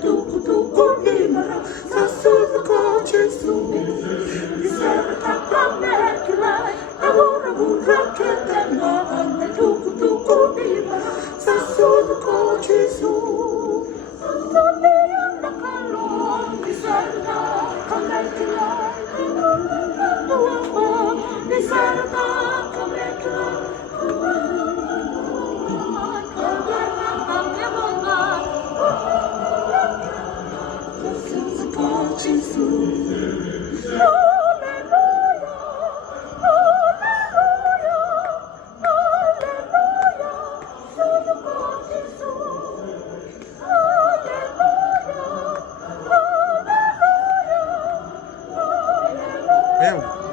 tuku di mara sa suzuko Gesù di serta pramekila amore burrake tenna tuku di mara sa suzuko Gesù Sole anda kalon di serta pramekila di serta pramekila Mesmo?